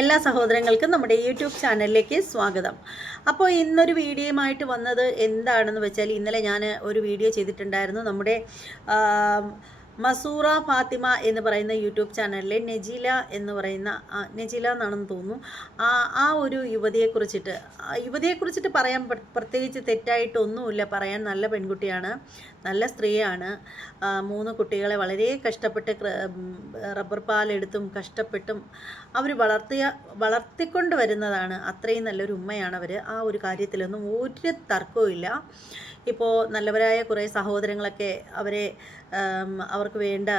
എല്ലാ സഹോദരങ്ങൾക്കും നമ്മുടെ യൂട്യൂബ് ചാനലിലേക്ക് സ്വാഗതം. അപ്പോൾ ഇന്നൊരു വീഡിയോയുമായിട്ട് വന്നത് എന്താണെന്ന് വെച്ചാൽ, ഇന്നലെ ഞാൻ ഒരു വീഡിയോ ചെയ്തിട്ടുണ്ടായിരുന്നു. നമ്മുടെ മസൂറ ഫാത്തിമ എന്ന് പറയുന്ന യൂട്യൂബ് ചാനലിലെ നെജില എന്ന് പറയുന്ന നെജില എന്നാണെന്ന് തോന്നുന്നു, ആ ഒരു യുവതിയെക്കുറിച്ചിട്ട് പറയാൻ പ്രത്യേകിച്ച് തെറ്റായിട്ടൊന്നുമില്ല. പറയാൻ നല്ല പെൺകുട്ടിയാണ്, നല്ല സ്ത്രീയാണ്. 3 കുട്ടികളെ വളരെ കഷ്ടപ്പെട്ട് റബ്ബർ പാലെടുത്തും കഷ്ടപ്പെട്ടും അവർ വളർത്തിക്കൊണ്ട് വരുന്നതാണ്. അത്രയും നല്ലൊരു ഉമ്മയാണ് അവർ. ആ ഒരു കാര്യത്തിലൊന്നും ഒരു തർക്കവും ഇല്ല. ഇപ്പോൾ നല്ലവരായ കുറേ സഹോദരങ്ങളൊക്കെ അവർക്ക് വേണ്ട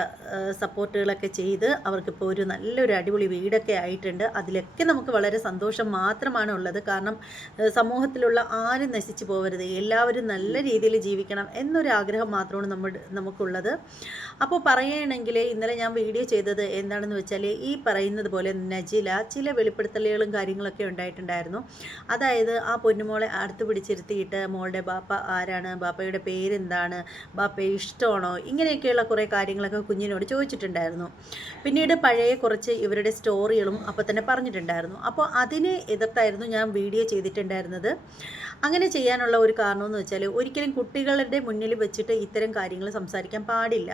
സപ്പോർട്ടുകളൊക്കെ ചെയ്ത് അവർക്കിപ്പോൾ ഒരു നല്ലൊരു അടിപൊളി വീടൊക്കെ ആയിട്ടുണ്ട്. അതിലൊക്കെ നമുക്ക് വളരെ സന്തോഷം മാത്രമാണ് ഉള്ളത്. കാരണം സമൂഹത്തിലുള്ള ആരും നശിച്ചു പോകരുത്, എല്ലാവരും നല്ല രീതിയിൽ ജീവിക്കണം എന്നൊരു ആഗ്രഹം മാത്രമാണ് നമുക്കുള്ളത്. അപ്പോൾ പറയുകയാണെങ്കിൽ ഇന്നലെ ഞാൻ വീഡിയോ ചെയ്തത് എന്താണെന്ന് വെച്ചാൽ, ഈ പറയുന്നത് പോലെ നജില ചില വെളിപ്പെടുത്തലുകളും കാര്യങ്ങളൊക്കെ ഉണ്ടായിട്ടുണ്ടായിരുന്നു. അതായത് ആ പൊന്നുമോളെ അടുത്ത് പിടിച്ചിരുത്തിയിട്ട് മോളുടെ ബാപ്പ ആരാണ്, ബാപ്പയുടെ പേരെന്താണ്, ബാപ്പയെ ഇഷ്ടമാണോ, ഇങ്ങനെയൊക്കെയുള്ള കുറേ കാര്യങ്ങളൊക്കെ കുഞ്ഞിനോട് ചോദിച്ചിട്ടുണ്ടായിരുന്നു. പിന്നീട് പഴയ കുറച്ച് ഇവരുടെ സ്റ്റോറികളും അപ്പോൾ തന്നെ പറഞ്ഞിട്ടുണ്ടായിരുന്നു. അപ്പോൾ അതിനെ എതിർത്തായിരുന്നു ഞാൻ വീഡിയോ ചെയ്തിട്ടുണ്ടായിരുന്നത്. അങ്ങനെ ചെയ്യാനുള്ള ഒരു കാരണമെന്ന് വെച്ചാൽ, ഒരിക്കലും കുട്ടികളുടെ മുന്നിൽ വെച്ചിട്ട് ഇത്തരം കാര്യങ്ങൾ സംസാരിക്കാൻ പാടില്ല.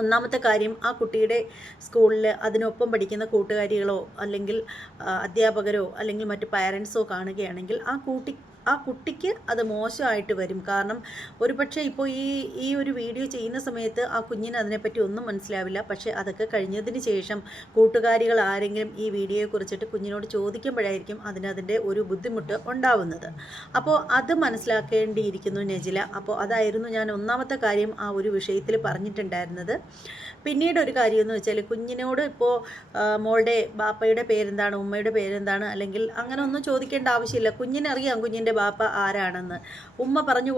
ഒന്നാമത്തെ കാര്യം, ആ കുട്ടിയുടെ സ്കൂളിൽ അതിനൊപ്പം പഠിക്കുന്ന കൂട്ടുകാരികളോ അല്ലെങ്കിൽ അധ്യാപകരോ അല്ലെങ്കിൽ മറ്റ് പാരൻസോ കാണുകയാണെങ്കിൽ ആ കുട്ടിക്ക് അത് മോശമായിട്ട് വരും. കാരണം ഒരുപക്ഷെ ഇപ്പോൾ ഈ ഒരു വീഡിയോ ചെയ്യുന്ന സമയത്ത് ആ കുഞ്ഞിന് അതിനെപ്പറ്റി ഒന്നും മനസ്സിലാവില്ല. പക്ഷേ അതൊക്കെ കഴിഞ്ഞതിന് ശേഷം കൂട്ടുകാരികൾ ആരെങ്കിലും ഈ വീഡിയോയെക്കുറിച്ചിട്ട് കുഞ്ഞിനോട് ചോദിക്കുമ്പോഴായിരിക്കും അതിൻ്റെ ഒരു ബുദ്ധിമുട്ട് ഉണ്ടാവുന്നത്. അപ്പോൾ അത് മനസ്സിലാക്കേണ്ടിയിരിക്കുന്നു നെജില. അപ്പോൾ അതായിരുന്നു ഞാൻ ഒന്നാമത്തെ കാര്യം ആ ഒരു വിഷയത്തിൽ പറഞ്ഞിട്ടുണ്ടായിരുന്നത്. പിന്നീട് ഒരു കാര്യം എന്ന് വെച്ചാൽ, കുഞ്ഞിനോട് ഇപ്പോൾ മോളുടെ ബാപ്പയുടെ പേരെന്താണ്, ഉമ്മയുടെ പേരെന്താണ്, അല്ലെങ്കിൽ അങ്ങനെ ഒന്നും ചോദിക്കേണ്ട ആവശ്യമില്ല. കുഞ്ഞിനറിയാം കുഞ്ഞിൻ്റെ ബാപ്പ ആരാണെന്ന്. ഉമ്മ പറഞ്ഞു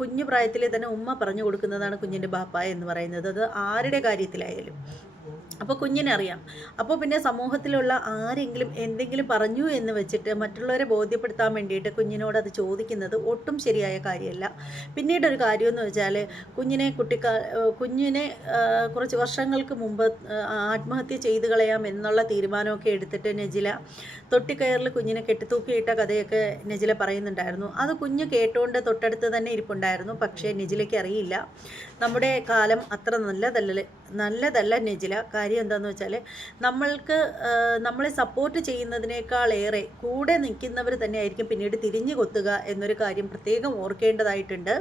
കുഞ്ഞു പ്രായത്തിൽ തന്നെ ഉമ്മ പറഞ്ഞു കൊടുക്കുന്നതാണ് കുഞ്ഞിൻ്റെ ബാപ്പ എന്ന് പറയുന്നത്. അത് ആരുടെ കാര്യത്തിലായാലും അപ്പോൾ കുഞ്ഞിനറിയാം. അപ്പോൾ പിന്നെ സമൂഹത്തിലുള്ള ആരെങ്കിലും എന്തെങ്കിലും പറഞ്ഞു എന്ന് വെച്ചിട്ട് മറ്റുള്ളവരെ ബോധ്യപ്പെടുത്താൻ വേണ്ടിയിട്ട് കുഞ്ഞിനോട് അത് ചോദിക്കുന്നത് ഒട്ടും ശരിയായ കാര്യമല്ല. പിന്നീടൊരു കാര്യമെന്ന് വെച്ചാൽ, കുഞ്ഞിനെ കുറച്ച് വർഷങ്ങൾക്ക് മുമ്പ് ആത്മഹത്യ ചെയ്തു കളയാം എന്നുള്ള തീരുമാനമൊക്കെ എടുത്തിട്ട് നെജില തൊട്ടിക്കയറിൽ കുഞ്ഞിനെ കെട്ടിത്തൂക്കിയിട്ട കഥയൊക്കെ നെജില പറയുന്നുണ്ടായിരുന്നു. അത് കുഞ്ഞ് കേട്ടുകൊണ്ട് തൊട്ടടുത്ത് തന്നെ ഇരിപ്പുണ്ടായിരുന്നു. പക്ഷേ നെജിലയ്ക്ക് അറിയില്ല, നമ്മുടെ കാലം അത്ര നല്ലതല്ല നെജില. കാര്യം എന്താണെന്ന് വെച്ചാൽ, നമ്മളെ സപ്പോർട്ട് ചെയ്യുന്നതിനേക്കാളേറെ കൂടെ നിൽക്കുന്നവർ തന്നെയായിരിക്കും പിന്നീട് തിരിഞ്ഞു കൊത്തുക എന്നൊരു കാര്യം പ്രത്യേകം ഓർക്കേണ്ടതായിട്ടുണ്ട്.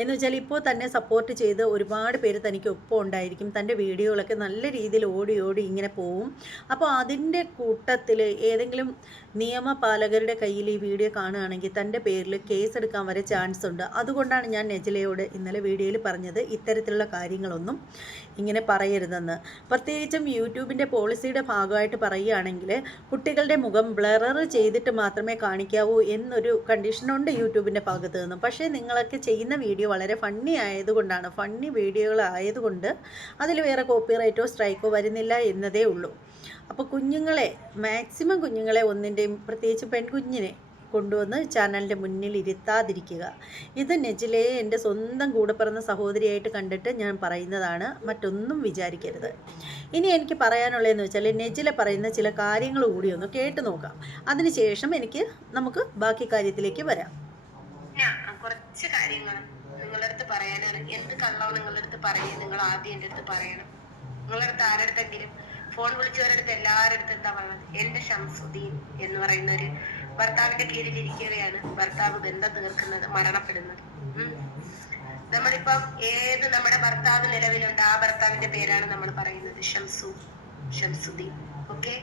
എന്ന് വെച്ചാൽ, ഇപ്പോൾ തന്നെ സപ്പോർട്ട് ചെയ്ത് ഒരുപാട് പേര് തനിക്ക് ഒപ്പം ഉണ്ടായിരിക്കും. തൻ്റെ വീഡിയോകളൊക്കെ നല്ല രീതിയിൽ ഓടി ഇങ്ങനെ പോവും. അപ്പോൾ അതിൻ്റെ കൂട്ടത്തിൽ ഏതെങ്കിലും നിയമപാലകരുടെ കയ്യിൽ ഈ വീഡിയോ കാണുകയാണെങ്കിൽ തൻ്റെ പേരിൽ കേസെടുക്കാൻ വരെ ചാൻസ് ഉണ്ട്. അതുകൊണ്ടാണ് ഞാൻ നെജിലയോട് ഇന്നലെ വീഡിയോയിൽ പറഞ്ഞത്, ഇത്തരത്തിലുള്ള കാര്യങ്ങളൊന്നും ഇങ്ങനെ പറയരുതെന്ന്. പ്രത്യേകിച്ചും യൂട്യൂബിൻ്റെ പോളിസിയുടെ ഭാഗമായിട്ട് പറയുകയാണെങ്കിൽ, കുട്ടികളുടെ മുഖം ബ്ലറർ ചെയ്തിട്ട് മാത്രമേ കാണിക്കാവൂ എന്നൊരു കണ്ടീഷനുണ്ട് യൂട്യൂബിൻ്റെ ഭാഗത്ത് നിന്നും. പക്ഷേ നിങ്ങളൊക്കെ ചെയ്യുന്ന വീഡിയോ വളരെ ഫണ്ണി വീഡിയോകളായതുകൊണ്ട് അതിൽ വേറെ കോപ്പിറൈറ്റോ സ്ട്രൈക്കോ വരുന്നില്ല എന്നതേ ഉള്ളൂ. അപ്പോൾ മാക്സിമം കുഞ്ഞുങ്ങളെ ഒന്നിൻ്റെയും, പ്രത്യേകിച്ച് പെൺകുഞ്ഞിനെ കൊണ്ടുവന്ന് ചാനലിൻ്റെ മുന്നിൽ ഇരുത്താതിരിക്കുക. ഇത് നെജിലയെ എൻ്റെ സ്വന്തം കൂടെ പിറന്ന സഹോദരിയായിട്ട് കണ്ടിട്ട് ഞാൻ പറയുന്നതാണ്, മറ്റൊന്നും വിചാരിക്കരുത്. ഇനി എനിക്ക് പറയാനുള്ളതെന്ന് വെച്ചാൽ, നെജില പറയുന്ന ചില കാര്യങ്ങൾ കൂടി ഒന്ന് കേട്ട് നോക്കാം. അതിനുശേഷം നമുക്ക് ബാക്കി കാര്യത്തിലേക്ക് വരാം. കുറച്ച് കാര്യങ്ങൾ നിങ്ങളുടെ അടുത്ത് പറയാനാണ്. എന്ത് കള്ളവും നിങ്ങളുടെ അടുത്ത് പറയും, നിങ്ങൾ ആദ്യം എൻ്റെ അടുത്ത് പറയണം. നിങ്ങളുടെ അടുത്ത് ആരടുത്തെങ്കിലും ഫോൺ വിളിച്ചവരടുത്ത് എല്ലാവരുടെ അടുത്ത് എന്താ പറയുന്നത്, എൻ്റെ ഷംസുദ്ദീൻ എന്ന് പറയുന്ന ഒരു ഭർത്താവിന്റെ കീഴിലിരിക്കുകയാണ് ഭർത്താവ് ബന്ധം തീർക്കുന്നത്, മരണപ്പെടുന്നത്. നമ്മളിപ്പം നമ്മുടെ ഭർത്താവ് നിലവിലുണ്ട്, ആ ഭർത്താവിന്റെ പേരാണ് നമ്മൾ പറയുന്നത് ഷംസുദ്ദീൻ. ഓക്കെ,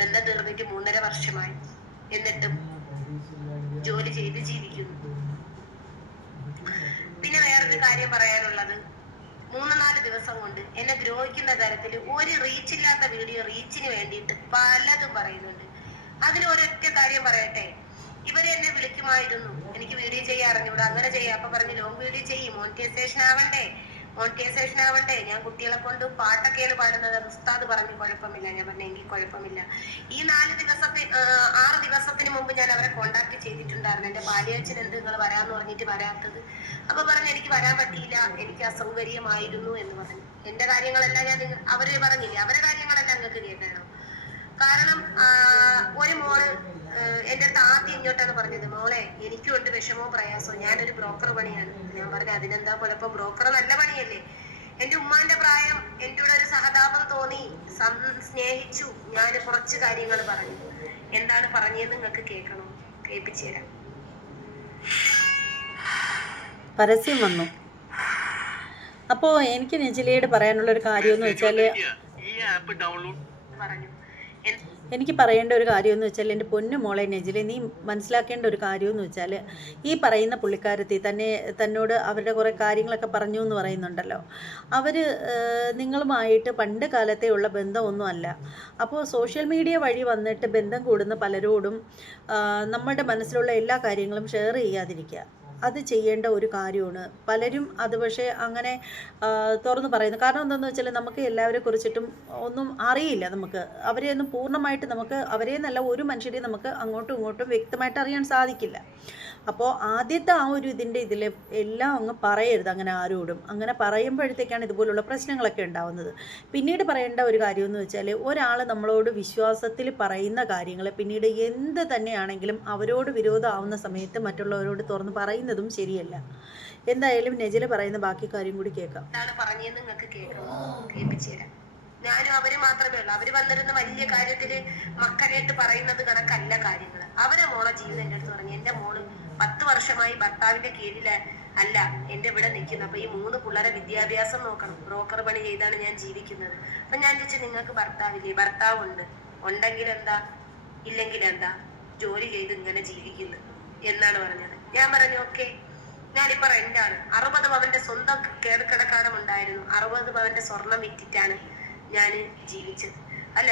ബന്ധം തീർന്നിട്ട് 3.5 വർഷമായി. എന്നിട്ടും ജോലി ചെയ്ത് ജീവിക്കുന്നു. പിന്നെ വേറൊരു കാര്യം പറയാനുള്ളത്, 3-4 ദിവസം കൊണ്ട് എന്നെ ദ്രോഹിക്കുന്ന തരത്തിൽ ഒരു റീച്ചില്ലാത്ത വീഡിയോ റീച്ചിന് വേണ്ടിയിട്ട് പലതും പറയുന്നുണ്ട്. അതിൽ ഒരൊറ്റ കാര്യം പറയട്ടെ, ഇവരെ എന്നെ വിളിക്കുമായിരുന്നു, എനിക്ക് വീഡിയോ ചെയ്യാൻ അറിഞ്ഞൂടാ, അങ്ങനെ ചെയ്യാം. അപ്പൊ പറഞ്ഞു ലോങ് വീഡിയോ ചെയ്യും, മോണിറ്റൈസേഷൻ ആവണ്ടേ. ഞാൻ കുട്ടികളെ കൊണ്ട് പാട്ടൊക്കെയാണ് പാടുന്നത്. ഉസ്താദ് പറഞ്ഞു കുഴപ്പമില്ല. ഞാൻ പറഞ്ഞു എനിക്ക് കുഴപ്പമില്ല. ഈ 6 ദിവസത്തിന് മുമ്പ് ഞാൻ അവരെ കോണ്ടാക്ട് ചെയ്തിട്ടുണ്ടായിരുന്നു. എന്റെ പാലിയച്ഛൻ എന്ത് നിങ്ങൾ വരാന്ന് പറഞ്ഞിട്ട് വരാത്തത്. അപ്പൊ പറഞ്ഞു എനിക്ക് വരാൻ പറ്റിയില്ല, എനിക്ക് അസൗകര്യമായിരുന്നു എന്ന് പറഞ്ഞു. എന്റെ കാര്യങ്ങളെല്ലാം അവര് പറഞ്ഞില്ലേ, അവരെ കാര്യങ്ങളെല്ലാം നിങ്ങൾക്ക് കേൾക്കണോ? കാരണം ഒരു മോള് എൻ്റെ അടുത്ത് ആദ്യം ഇങ്ങോട്ടാണ് പറഞ്ഞത്, മോളെ എനിക്കും ഉണ്ട് വിഷമവും പ്രയാസവും, ഞാനൊരു ബ്രോക്കർ പണിയാണ്. ഞാൻ പറഞ്ഞു അതിനെന്താ കുഴപ്പം, ബ്രോക്കർ നല്ല പണിയല്ലേ. എന്റെ ഉമ്മാന്റെ പ്രായം, എൻ്റെ കൂടെ ഒരു സഹതാപം തോന്നി, സ്നേഹിച്ചു. ഞാൻ കുറച്ച് കാര്യങ്ങൾ പറഞ്ഞു. എന്താണ് പറഞ്ഞതെന്ന് നിങ്ങൾക്ക് കേൾക്കണോ? കേൾപ്പിച്ചു തരാം. പരസ്യം വന്നു. അപ്പോൾ എനിക്ക് നെജിലയോട് പറയാനുള്ളൊരു കാര്യമെന്ന് വെച്ചാൽ, എനിക്ക് പറയേണ്ട ഒരു കാര്യമെന്ന് വെച്ചാൽ, എൻ്റെ പൊന്നു മോളെ നെജിലെ, നീ മനസ്സിലാക്കേണ്ട ഒരു കാര്യമെന്ന് വെച്ചാൽ, ഈ പറയുന്ന പുള്ളിക്കാരത്തി തന്നോട് അവരുടെ കുറേ കാര്യങ്ങളൊക്കെ പറഞ്ഞു എന്ന് പറയുന്നുണ്ടല്ലോ, അവർ നിങ്ങളുമായിട്ട് പണ്ട് കാലത്തെ ഉള്ള ബന്ധമൊന്നും അല്ല. അപ്പോൾ സോഷ്യൽ മീഡിയ വഴി വന്നിട്ട് ബന്ധം കൂടുന്ന പലരോടും നമ്മുടെ മനസ്സിലുള്ള എല്ലാ കാര്യങ്ങളും ഷെയർ ചെയ്യാതിരിക്കുക. അത് ചെയ്യേണ്ട ഒരു കാര്യമാണ്. പലരും അത് പക്ഷേ അങ്ങനെ തുറന്ന് പറയുന്നു. കാരണം എന്താണെന്ന് വെച്ചാൽ, നമുക്ക് എല്ലാവരെ കുറിച്ചിട്ടും ഒന്നും അറിയില്ല. നമുക്ക് അവരെയൊന്നും പൂർണ്ണമായിട്ട് അവരെ നല്ല ഒരു മനുഷ്യരെയും നമുക്ക് അങ്ങോട്ടും ഇങ്ങോട്ടും വ്യക്തമായിട്ട് അറിയാൻ സാധിക്കില്ല. അപ്പോൾ ആദ്യത്തെ ആ ഒരു ഇതിൽ എല്ലാം അങ്ങ് പറയരുത് അങ്ങനെ ആരോടും. അങ്ങനെ പറയുമ്പോഴത്തേക്കാണ് ഇതുപോലുള്ള പ്രശ്നങ്ങളൊക്കെ ഉണ്ടാവുന്നത്. പിന്നീട് പറയേണ്ട ഒരു കാര്യമെന്ന് വെച്ചാൽ, ഒരാൾ നമ്മളോട് വിശ്വാസത്തിൽ പറയുന്ന കാര്യങ്ങൾ പിന്നീട് എന്ത് തന്നെയാണെങ്കിലും അവരോട് വിരോധമാവുന്ന സമയത്ത് മറ്റുള്ളവരോട് തുറന്ന് പറയുന്നതും ശരിയല്ല. എന്തായാലും നെജില പറയുന്ന ബാക്കി കാര്യം കൂടി കേൾക്കാം. ഞാനും അവര് മാത്രമേ ഉള്ളൂ. അവര് വന്നിരുന്ന വലിയ കാര്യത്തില് മക്കളായിട്ട് പറയുന്നത് കണക്കല്ല കാര്യങ്ങൾ. അവരെ മോളെ ജീവിതം എൻ്റെ അടുത്ത് പറഞ്ഞു, എന്റെ മോള് 10 വർഷമായി ഭർത്താവിന്റെ കീഴില് അല്ല എൻ്റെ ഇവിടെ നിൽക്കുന്നത്. അപ്പൊ ഈ 3 പിള്ളേരെ വിദ്യാഭ്യാസം നോക്കണം. ബ്രോക്കർ പണി ചെയ്താണ് ഞാൻ ജീവിക്കുന്നത്. അപ്പൊ ഞാൻ ചോദിച്ചു, നിങ്ങൾക്ക് ഭർത്താവില്ലേ? ഭർത്താവുണ്ട്. ഉണ്ടെങ്കിൽ എന്താ, ഇല്ലെങ്കിൽ എന്താ, ജോലി ചെയ്ത് ഇങ്ങനെ ജീവിക്കുന്നു എന്നാണ് പറഞ്ഞത്. ഞാൻ പറഞ്ഞു ഓക്കെ, ഞാനിപ്പോ റെന്റാണ്. 60 പവന്റെ സ്വന്തം കേടുകിടക്കാരം ഉണ്ടായിരുന്നു. 60 പവന്റെ സ്വർണം വിറ്റിട്ടാണ് ഞാൻ ജീവിച്ചത്. അല്ല,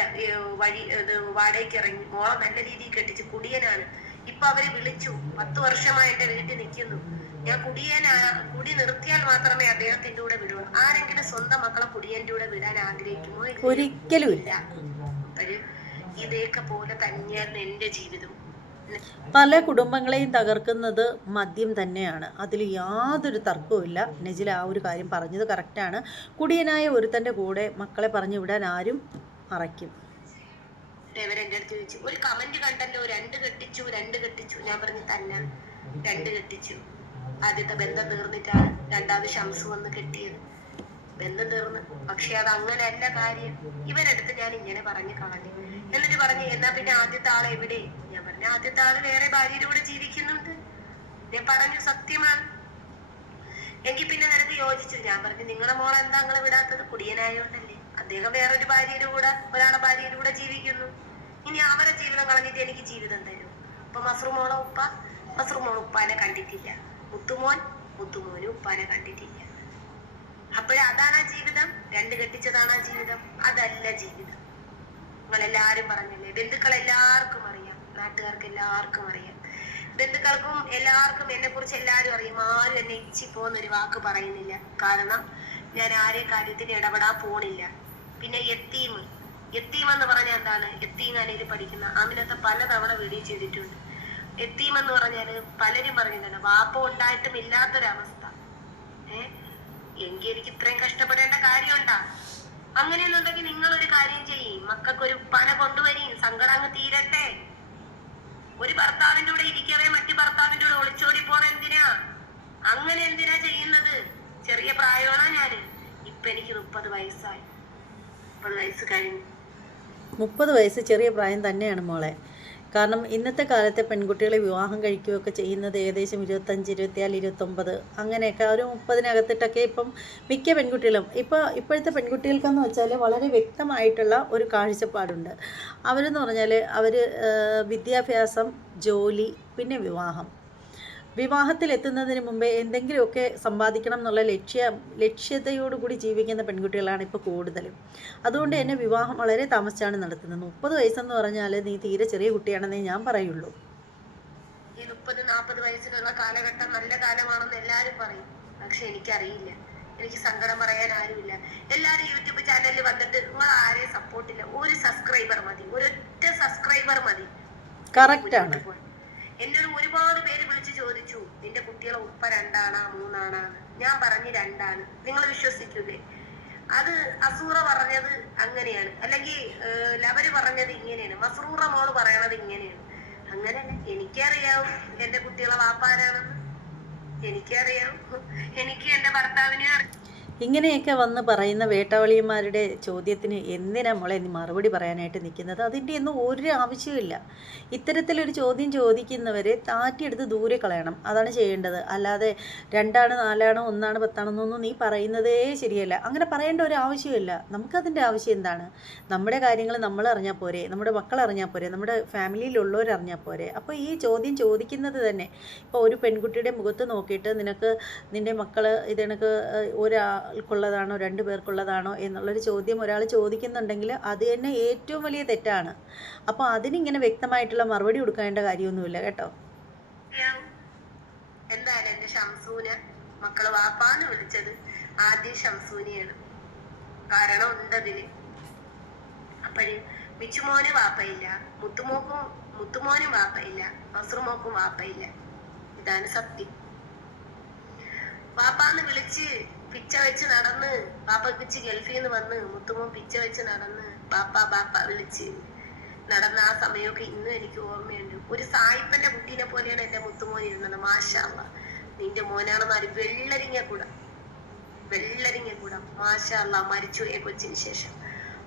വാടകയ്ക്ക് ഇറങ്ങി മോളെ നല്ല രീതിയിൽ കെട്ടിച്ച്. കുടിയനാണ്. ഇപ്പൊ അവര് വിളിച്ചു, 10 വർഷമായി എന്റെ വീട്ടിൽ നിൽക്കുന്നു. ഞാൻ കുടി നിർത്തിയാൽ മാത്രമേ അദ്ദേഹത്തിന്റെ കൂടെ വിടുള്ളൂ. ആരെങ്കിലും സ്വന്തം മക്കളെ കുടിയന്റെ കൂടെ വിടാൻ ആഗ്രഹിക്കുമോ? ഒരിക്കലും ഇല്ല. ഇതേക്കെ പോലെ തന്നെയായിരുന്നു എന്റെ ജീവിതം. പല കുടുംബങ്ങളെയും തകർക്കുന്നത് മദ്യം തന്നെയാണ്. അതിൽ യാതൊരു തർക്കവുമില്ല. നെജില ആ ഒരു കാര്യം പറഞ്ഞത് കറക്റ്റാണ്. കുടിയനായ ഒരുത്തൻ്റെ കൂടെ മക്കളെ പറഞ്ഞു വിടാൻ ആരും അറയ്ക്കും. എന്റെ അടുത്ത് ചോദിച്ചു, ഒരു കമന്റ് കണ്ടല്ലോ, 2 കെട്ടിച്ചു. ഞാൻ പറഞ്ഞു തന്നെ 2 കെട്ടിച്ചു. ആദ്യത്തെ ബന്ധം തീർന്നിട്ടാണ് രണ്ടാമത് ഷംസ് വന്ന് കെട്ടിയത്. ബന്ധം തീർന്ന്. പക്ഷെ അത് അങ്ങനെയല്ല കാര്യം. ഇവരടുത്ത് ഞാൻ ഇങ്ങനെ പറഞ്ഞു കളഞ്ഞു. എന്നിട്ട് പറഞ്ഞു, എന്നാ പിന്നെ ആദ്യത്തെ ആളെ എവിടെ? ഞാൻ പറഞ്ഞു, ആദ്യത്തെ ആള് വേറെ ഭാര്യയുടെ കൂടെ ജീവിക്കുന്നുണ്ട്. ഞാൻ പറഞ്ഞു സത്യമാണ്. എങ്കിൽ പിന്നെ നിനക്ക് യോജിച്ചു. ഞാൻ പറഞ്ഞു, നിങ്ങളെ മോളെ എന്താ നിങ്ങളെ വിടാത്തത്? കുടിയനായോണ്ടല്ലേ. അദ്ദേഹം വേറൊരു ഭാര്യയുടെ കൂടെ, ഒരാളെ ഭാര്യയുടെ കൂടെ ജീവിക്കുന്നു. ഇനി അവരെ ജീവിതം കളഞ്ഞിട്ട് എനിക്ക് ജീവിതം തരും. അപ്പൊ മസ്റുമോളെ ഉപ്പാനെ കണ്ടിട്ടില്ല. മുത്തുമോനും ഉപ്പാനെ കണ്ടിട്ടില്ല. അതാണ് ജീവിതം? 2 കെട്ടിച്ചതാണ് ജീവിതം? അതല്ല ജീവിതം. നിങ്ങളെല്ലാരും പറഞ്ഞല്ലേ, ബന്ധുക്കളെല്ലാവർക്കും അറിയാം, നാട്ടുകാർക്ക് എല്ലാവർക്കും അറിയാം, ബന്ധുക്കൾക്കും എല്ലാവർക്കും എന്നെ കുറിച്ച് എല്ലാരും അറിയും. ആരും എന്നെ ഇച്ചിപ്പോന്നൊരു വാക്ക് പറയുന്നില്ല. കാരണം ഞാൻ ആരെ കാര്യത്തിന് ഇടപെടാൻ പോണില്ല. പിന്നെ യത്തീമെന്ന് പറഞ്ഞാൽ എന്താണ്? യത്തീംഖാനയിൽ പഠിക്കുന്ന ആമിനത്തെ പലതവണ വീഡിയോ ചെയ്തിട്ടുണ്ട്. യത്തീമെന്ന് പറഞ്ഞാല് പലരും പറഞ്ഞിട്ടുണ്ട് വാപ്പ ഉണ്ടായിട്ടും ഇല്ലാത്തൊരവസ്ഥ. എങ്കിൽ എനിക്ക് ഇത്രയും കഷ്ടപ്പെടേണ്ട കാര്യമുണ്ടാ? അങ്ങനെയെന്നുണ്ടെങ്കിൽ നിങ്ങളൊരു കാര്യം ചെയ്യും, മക്കൾക്കൊരു ഉപ്പാനെ കൊണ്ടുവരും, സങ്കടം അങ്ങ് തീരട്ടെ. ഒരു ഭർത്താവിന്റെ കൂടെ ഇരിക്കവേ മറ്റു ഭർത്താവിന്റെ കൂടെ ഒളിച്ചോടി പോണ എന്തിനാ? അങ്ങനെ എന്തിനാ ചെയ്യുന്നത്? ചെറിയ പ്രായമാണോ ഞാന്? ഇപ്പൊ എനിക്ക് 30 വയസ്സായി. 30 വയസ്സ് കഴിഞ്ഞു. 30 വയസ്സ് ചെറിയ പ്രായം തന്നെയാണ് മോളെ. കാരണം ഇന്നത്തെ കാലത്തെ പെൺകുട്ടികളെ വിവാഹം കഴിക്കുകയൊക്കെ ചെയ്യുന്നത് ഏകദേശം 25, 24, 29 അങ്ങനെയൊക്കെ ഒരു 30-നകത്തിട്ടൊക്കെ ഇപ്പം മിക്ക പെൺകുട്ടികളും. ഇപ്പോഴത്തെ പെൺകുട്ടികൾക്കെന്ന് വെച്ചാൽ വളരെ വ്യക്തമായിട്ടുള്ള ഒരു കാഴ്ചപ്പാടുണ്ട്. അവരെന്ന് പറഞ്ഞാൽ വിദ്യാഭ്യാസം, ജോലി, പിന്നെ വിവാഹത്തിലെത്തുന്നതിന് മുമ്പേ എന്തെങ്കിലുമൊക്കെ സമ്പാദിക്കണം എന്നുള്ള ലക്ഷ്യതയോടുകൂടി ജീവിക്കുന്ന പെൺകുട്ടികളാണ് ഇപ്പോൾ കൂടുതലും. അതുകൊണ്ട് തന്നെ വിവാഹം വളരെ താമസിച്ചാണ് നടത്തുന്നത്. 30 വയസ്സെന്ന് പറഞ്ഞാൽ നീ തീരെ ചെറിയ കുട്ടിയാണെന്നേ ഞാൻ പറയുള്ളൂ. ഈ 30-40 വയസ്സിലുള്ള കാലഘട്ടം നല്ല കാലമാണെന്ന് എല്ലാവരും പറയും. പക്ഷെ എനിക്കറിയില്ല. എനിക്ക് സങ്കടം പറയാൻ ആരുമില്ല. എല്ലാവരും യൂട്യൂബ് ചാനലിൽ വന്നിട്ട് നിങ്ങൾ ആരെയും സപ്പോർട്ടില്ല. ഒരു സബ്സ്ക്രൈബർ മതി, ഒരൊറ്റ സബ്സ്ക്രൈബർ മതി. കറക്റ്റാണ്. എന്നോട് ഒരുപാട് പേര് വിളിച്ചു ചോദിച്ചു, നിന്റെ കുട്ടികളെ ഉപ്പ 2 ആണോ 3 ആണോ? ഞാൻ പറഞ്ഞു 2 ആണ്. നിങ്ങൾ വിശ്വസിക്കൂലേ? അത് അസൂറ പറഞ്ഞത് അങ്ങനെയാണ്, അല്ലെങ്കിൽ ലവര് പറഞ്ഞത് ഇങ്ങനെയാണ്, മസ്റൂറ മോള് പറയണത് ഇങ്ങനെയാണ്. അങ്ങനെ എനിക്കറിയാം എന്റെ കുട്ടികളെ വാപ്പാരാണെന്ന്, എനിക്കറിയാം, എനിക്ക് എന്റെ ഭർത്താവിനെ ഇങ്ങനെയൊക്കെ വന്ന് പറയുന്ന വേട്ടവളിയന്മാരുടെ ചോദ്യത്തിന് എന്തിനാ മോളെ നീ മറുപടി പറയാനായിട്ട് നിൽക്കുന്നത്? അതിൻ്റെ ഒന്നും ഒരു ആവശ്യമില്ല. ഇത്തരത്തിലൊരു ചോദ്യം ചോദിക്കുന്നവരെ താറ്റിയെടുത്ത് ദൂരെ കളയണം, അതാണ് ചെയ്യേണ്ടത്. അല്ലാതെ 2 ആണ് 4 ആണ് 1 ആണ് 10 ആണെന്നൊന്നും നീ പറയുന്നതേ ശരിയല്ല. അങ്ങനെ പറയേണ്ട ഒരു ആവശ്യമില്ല. നമുക്കതിൻ്റെ ആവശ്യം എന്താണ്? നമ്മുടെ കാര്യങ്ങൾ നമ്മൾ അറിഞ്ഞാൽ പോരെ, നമ്മുടെ മക്കൾ അറിഞ്ഞാൽ പോരെ, നമ്മുടെ ഫാമിലിയിലുള്ളവർ അറിഞ്ഞാൽ പോരെ. അപ്പോൾ ഈ ചോദ്യം ചോദിക്കുന്നത് തന്നെ ഇപ്പോൾ ഒരു പെൺകുട്ടിയുടെ മുഖത്ത് നോക്കിയിട്ട് നിനക്ക് നിൻ്റെ മക്കൾ ഇതെനിക്ക് ഒരാൾക്കുള്ളതാണോ 2 പേർക്കുള്ളതാണോ എന്നുള്ളൊരു ചോദ്യം ഒരാൾ ചോദിക്കുന്നുണ്ടെങ്കിൽ അത് തന്നെ ഏറ്റവും വലിയ തെറ്റാണ്. അപ്പോൾ അതിനിങ്ങനെ വ്യക്തമായിട്ടുള്ള മറുപടി കൊടുക്കേണ്ട കാര്യമൊന്നുമില്ല കേട്ടോ. എന്തായാലും എന്റെ ഷംസൂനെ മക്കള് വാപ്പാന്ന് വിളിച്ചത് ആദ്യം ഷംസൂനെയാണ്. കാരണം ഉണ്ടതില്. അപ്പഴ് മിച്ചുമോന് വാപ്പയില്ല, മുത്തുമോനും വാപ്പയില്ല, മസ്റുമോക്കും വാപ്പയില്ല. ഇതാണ് സത്യം. വാപ്പാന്ന് വിളിച്ച് പിച്ച വെച്ച് നടന്ന്, പാപ്പ പിച്ച് ഗൾഫിൽ നിന്ന് വന്ന് മുത്തുമോൻ പിച്ച വെച്ച് നടന്ന് ബാപ്പ വിളിച്ച് നടന്ന ആ സമയമൊക്കെ ഇന്നും എനിക്ക് ഓർമ്മയുണ്ട്. ഒരു സായിപ്പന്റെ കുട്ടീനെ പോലെയാണ് എന്റെ മുത്തുമോൻ ഇരുന്നത്. മാഷാ അല്ലാഹ്, നിന്റെ മോനാണെന്നാല് വെള്ളരിങ്ങ കൂടാ മാഷാ അല്ലാഹ്. മരിച്ചുപോയ കൊച്ചിന് ശേഷം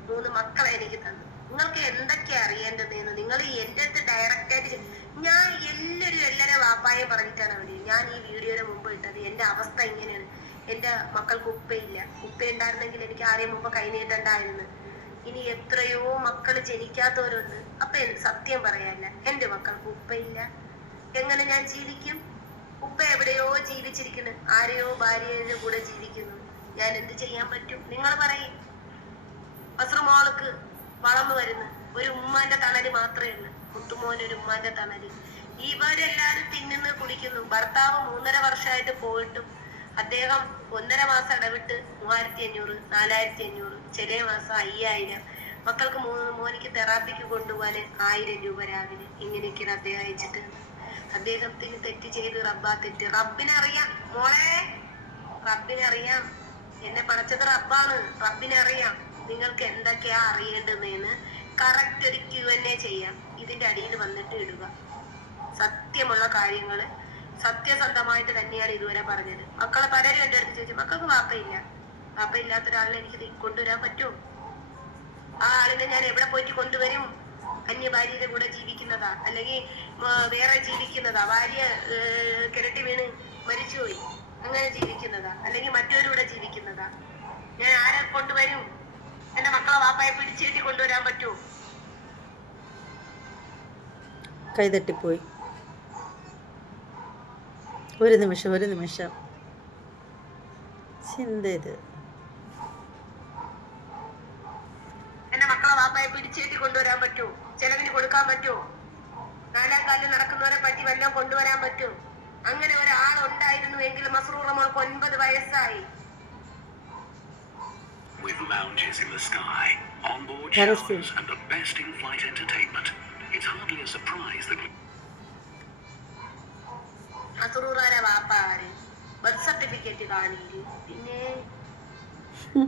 3 മക്കളെ എനിക്ക് തന്നു. നിങ്ങൾക്ക് എന്തൊക്കെയാ അറിയേണ്ടതെന്ന് നിങ്ങൾ എന്റെ അടുത്ത് ഡയറക്റ്റ് ആയിട്ട് ഞാൻ എല്ലാരെ വാപ്പായെ പറഞ്ഞിട്ടാണ് അവിടെ ഞാൻ ഈ വീഡിയോയുടെ മുമ്പ് ഇട്ടത്. എന്റെ അവസ്ഥ ഇങ്ങനെയാണ്. എന്റെ മക്കൾക്ക് ഉപ്പയില്ല. ഉപ്പ ഉണ്ടായിരുന്നെങ്കിൽ എനിക്ക് ആരെയും മുമ്പ് കൈനീട്ടുണ്ടായിരുന്നു. ഇനി എത്രയോ മക്കൾ ജനിക്കാത്തവരുണ്ട്. അപ്പൊ സത്യം പറയാല്ല, എന്റെ മക്കൾക്ക് ഉപ്പയില്ല. എങ്ങനെ ഞാൻ ജീവിക്കും? ഉപ്പ എവിടെയോ ജീവിച്ചിരിക്കുന്നു, ആരെയോ ഭാര്യയുടെ കൂടെ ജീവിക്കുന്നു. ഞാൻ എന്ത് ചെയ്യാൻ പറ്റും? നിങ്ങൾ പറയും. മസ്റുമോൾക്ക് വളർന്നു വരുന്നു ഒരു ഉമ്മാന്റെ തണല് മാത്രമേ ഉള്ളൂ. മുത്തുമോനൊരു ഉമ്മാന്റെ തണല്. ഇവരെല്ലാരും തിന്നുന്നു കുടിക്കുന്നു. ഭർത്താവ് 3.5 വർഷമായിട്ട് പോയിട്ടും അദ്ദേഹം 1.5 മാസം ഇടവിട്ട് 3500, 4500, ചില മാസം 5000. മക്കൾക്ക് മോനിക്ക് തെറാപ്പിക്ക് കൊണ്ടുപോകാൻ 1000 രൂപ രാവിലെ. ഇങ്ങനെയൊക്കെയാണ് അദ്ദേഹം അയച്ചിട്ട്. അദ്ദേഹത്തിന് തെറ്റ് ചെയ്ത് തെറ്റ് റബ്ബിനറിയാം മോളെ, റബ്ബിനറിയാം. എന്നെ പടച്ചത് റബ്ബാണ്. റബ്ബിനറിയാം നിങ്ങൾക്ക് എന്തൊക്കെയാ അറിയേണ്ടതെന്ന്. കറക്റ്റ് ഒരു Q&A ചെയ്യാം. ഇതിന്റെ അടിയിൽ വന്നിട്ട് ഇടുക. സത്യമുള്ള കാര്യങ്ങള് സത്യസന്ധമായിട്ട് തന്നെയാണ് ഇതുവരെ പറഞ്ഞത്. മക്കളെ പലരും എൻ്റെ അടുത്ത് ചോദിച്ചു, മക്കൾക്ക് വാപ്പയില്ലാത്ത ഒരാളിനെ എനിക്ക് കൊണ്ടുവരാൻ പറ്റുമോ? ആ ആളിനെ ഞാൻ എവിടെ പോയിട്ട് കൊണ്ടുവരും? അന്യ ഭാര്യയുടെ കൂടെ ജീവിക്കുന്നതാ, അല്ലെങ്കിൽ വേറെ ജീവിക്കുന്നതാ, ഭാര്യ കിരട്ടി വീണ് മരിച്ചുപോയി അങ്ങനെ ജീവിക്കുന്നതാ, അല്ലെങ്കിൽ മറ്റൊരുകൂടെ ജീവിക്കുന്നതാ? ഞാൻ ആരെ കൊണ്ടുവരും? എന്റെ മക്കളെ വാപ്പായെ പിടിച്ചേറ്റി കൊണ്ടുവരാൻ പറ്റുമോ? കൈതട്ടിപ്പോയി. ഒരു നിമിഷം ചിന്ത ഇത്. എന്റെ മക്കളെ വാപ്പായെ പിടിച്ചേറ്റി കൊണ്ടുവരാൻ പറ്റുമോ? ചെലവിന് കൊടുക്കാൻ പറ്റുമോ? 4 കാലിൽ നടക്കുന്നവരെ പറ്റി വല്ലതും കൊണ്ടുവരാൻ പറ്റുമോ? അങ്ങനെ ഒരാളുണ്ടായിരുന്നു എങ്കിൽ മസ്റൂറ മോൾക്ക് 9 വയസ്സായി. With lounges in the sky, onboard showers and the best in-flight entertainment, it's hardly a surprise that മസ്റൂറാരെ വാപ്പ ആര്? ബർത്ത് സർട്ടിഫിക്കറ്റ് കാണില്ല. പിന്നെ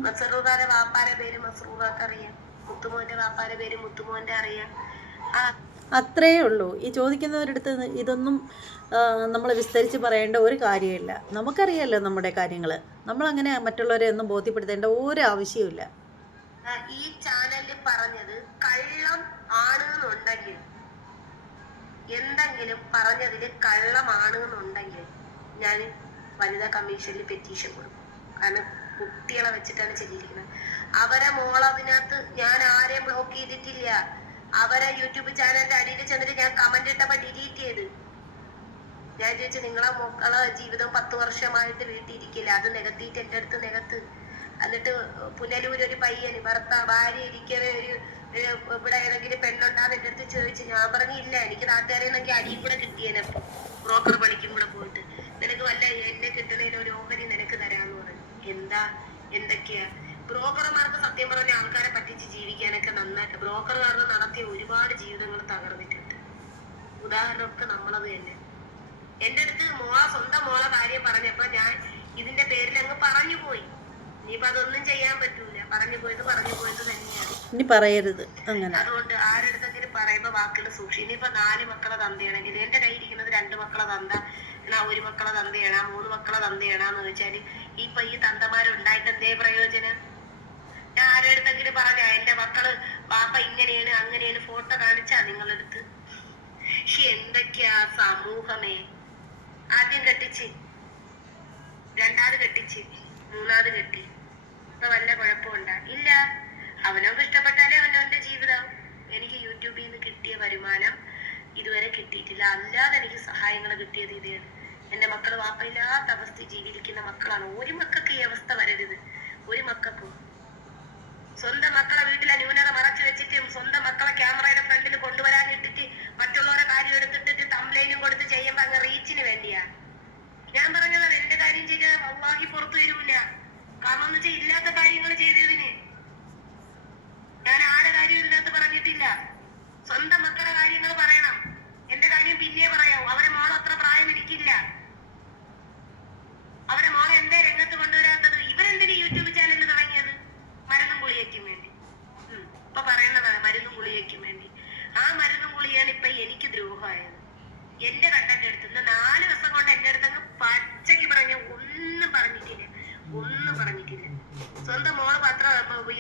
മസ്റൂറാരെ വാപ്പാരെ പേര് മസ്റൂറാക്ക് അറിയാം, മുത്തുമോന്റെ വാപ്പാരെ പേര് മുത്തുമോന്റെ അറിയാം. അത്രയേ ഉള്ളൂ. ഈ ചോദിക്കുന്നവരടുത്ത് ഇതൊന്നും നമ്മൾ വിസ്തരിച്ച് പറയേണ്ട ഒരു കാര്യമില്ല. നമുക്കറിയാമല്ലോ നമ്മുടെ കാര്യങ്ങൾ. നമ്മളങ്ങനെ മറ്റുള്ളവരെ ഒന്നും ബോധ്യപ്പെടുത്തേണ്ട ഒരു ആവശ്യമില്ല. ഈ ചാനലിൽ പറഞ്ഞത് കള്ളം ആണെന്നുണ്ടെങ്കിൽ, എന്തെങ്കിലും പറഞ്ഞതിൽ കള്ളമാണെന്നുണ്ടെങ്കിൽ ഞാൻ വനിതാ കമ്മീഷനിൽ പെറ്റീഷൻ കൊടുക്കും. കാരണം കുട്ടികളെ വെച്ചിട്ടാണ് ചെയ്തിരിക്കുന്നത്. അവരെ മോളതിനകത്ത് ഞാൻ ആരെയും ബ്ലോക്ക് ചെയ്തിട്ടില്ല. അവരെ യൂട്യൂബ് ചാനലിന്റെ അടിയിൽ ചെന്നിട്ട് ഞാൻ കമന്റ് ഇട്ടപ്പോ ഡിലീറ്റ് ചെയ്ത്. ഞാൻ ചോദിച്ചു, നിങ്ങളെ മക്കളെ ജീവിതം 10 വർഷമായിട്ട് വീട്ടിലിരിക്കില്ല, അത് നികത്തിയിട്ട് എൻ്റെ അടുത്ത് നികത്ത്. എന്നിട്ട് പുനലൂര് ഒരു പയ്യന് ഭാര്യ ഇരിക്കവേ ഇവിടെ ഏതെങ്കിലും പെണ്ണുണ്ടാന്ന് എൻ്റെ അടുത്ത് ചോദിച്ചു. ഞാൻ പറഞ്ഞില്ല, എനിക്ക് നാട്ടുകാരെന്നെങ്കിൽ അടിയും കൂടെ കിട്ടിയേനപ്പോ ബ്രോക്കർ പണിക്കും കൂടെ പോയിട്ട്. നിനക്ക് വല്ല എന്നെ കിട്ടണേലും ഒരു ഓഹരി നിനക്ക് തരാന്ന് പറഞ്ഞു. എന്തൊക്കെയാ ബ്രോക്കർമാർക്ക് സത്യം പറഞ്ഞ ആൾക്കാരെ പറ്റിച്ച് ജീവിക്കാനൊക്കെ നന്നായിട്ട് ബ്രോക്കർമാർക്ക് നടത്തിയ ഒരുപാട് ജീവിതങ്ങൾ തകർന്നിട്ടുണ്ട്. ഉദാഹരണമൊക്കെ നമ്മളത് തന്നെ. എൻ്റെ അടുത്ത് സ്വന്തം മോളെ കാര്യം പറഞ്ഞപ്പോ ഞാൻ ഇതിന്റെ പേരിൽ അങ്ങ് പറഞ്ഞു പോയി. ഇനിയിപ്പൊ അതൊന്നും ചെയ്യാൻ പറ്റൂല. പറഞ്ഞു പോയത് തന്നെയാണ്. ഇനി പറയരുത് അങ്ങനെ. അതുകൊണ്ട് ആരെടുത്തെങ്കിലും പറയുമ്പോ വാക്കുകൾ സൂക്ഷിക്കും. ഇനിയിപ്പൊ 4 മക്കളെ തന്തയാണെങ്കിൽ എന്റെ കയ്യിരിക്കുന്നത് 2 മക്കളെ തന്ത, എന്നാ 1 മക്കളെ തന്തയാണാ 3 മക്കളെ തന്തയാണാന്ന് വെച്ചാല് ഇപ്പൊ ഈ തന്തമാരുണ്ടായിട്ട് എന്തേ പ്രയോജനം? ഞാൻ ആരെടുത്തെങ്കിലും പറഞ്ഞാ എന്റെ മക്കള് പാപ്പ ഇങ്ങനെയാണ് അങ്ങനെയാണ് ഫോട്ടോ കാണിച്ചാ നിങ്ങളെടുത്ത്? എന്തൊക്കെയാ സമൂഹമേ. ആദ്യം കെട്ടിച്ച്, രണ്ടാമത് കെട്ടിച്ച്, മൂന്നാമത് കെട്ടി. ഇപ്പൊ വല്ല കുഴപ്പമുണ്ടാ? ഇല്ല. അവനവർക്ക് ഇഷ്ടപ്പെട്ടാലേ അവനവന്റെ ജീവിതം. എനിക്ക് യൂട്യൂബിൽ നിന്ന് കിട്ടിയ വരുമാനം ഇതുവരെ കിട്ടിയിട്ടില്ല. അല്ലാതെ എനിക്ക് സഹായങ്ങൾ കിട്ടിയത് ഇതാണ്. എന്റെ മക്കള് വാപ്പയില്ലാത്ത അവസ്ഥ ജീവിക്കുന്ന മക്കളാണ്. ഒരു മക്കൾക്ക് ഈ അവസ്ഥ വരരുത്. ഒരു മക്കൾക്കും സ്വന്തം മക്കളെ വീട്ടിലെ ന്യൂനത മറച്ചു വെച്ചിട്ടും സ്വന്തം മക്കളെ ക്യാമറയുടെ ഫ്രണ്ടിൽ കൊണ്ടുവരാനിട്ടിട്ട് മറ്റുള്ളവരെ കാര്യം എടുത്തിട്ട് തംബ്ലൈനും കൊടുത്ത് ചെയ്യുമ്പോ അങ്ങ് റീച്ചിന് വേണ്ടിയാ. ഞാൻ പറഞ്ഞതാണ്, എന്റെ കാര്യം ചെയ്താൽ വല്ലാഹി പുറത്തു വരൂല. കാരണം എന്ന് വെച്ചാൽ ഇല്ലാത്ത കാര്യങ്ങൾ ചെയ്തതിന്. ഞാൻ ആരുടെ കാര്യം ഇതിനകത്ത് പറഞ്ഞിട്ടില്ല. സ്വന്തം മക്കളുടെ കാര്യങ്ങൾ പറയണം. എന്റെ കാര്യം പിന്നെ പറയാവൂ. അവരെ മോളെ അത്ര പ്രായം എനിക്കില്ല. അവരെ മോളെ എന്തേ രംഗത്ത് കൊണ്ടുവരാത്തത്? ഇവരെന്തിന് യൂട്യൂബ് ചാനൽ തുടങ്ങിയത്? മരുന്നും ഗുളികയ്ക്കും വേണ്ടി. ഇപ്പൊ പറയുന്നതാണ് മരുന്നും ഗുളികയ്ക്കും വേണ്ടി. ആ മരുന്നും ഗുളിയാണ് ഇപ്പൊ എനിക്ക് ദ്രോഹമായത്. എന്റെ കണ്ടന്റ് എടുത്തുന്ന 4 ദിവസം കൊണ്ട് എന്റെ അടുത്തങ്ങ് പച്ചയ്ക്ക് പറഞ്ഞ ഒന്നും പറഞ്ഞിട്ടില്ല. സ്വന്തം മോള് പത്ര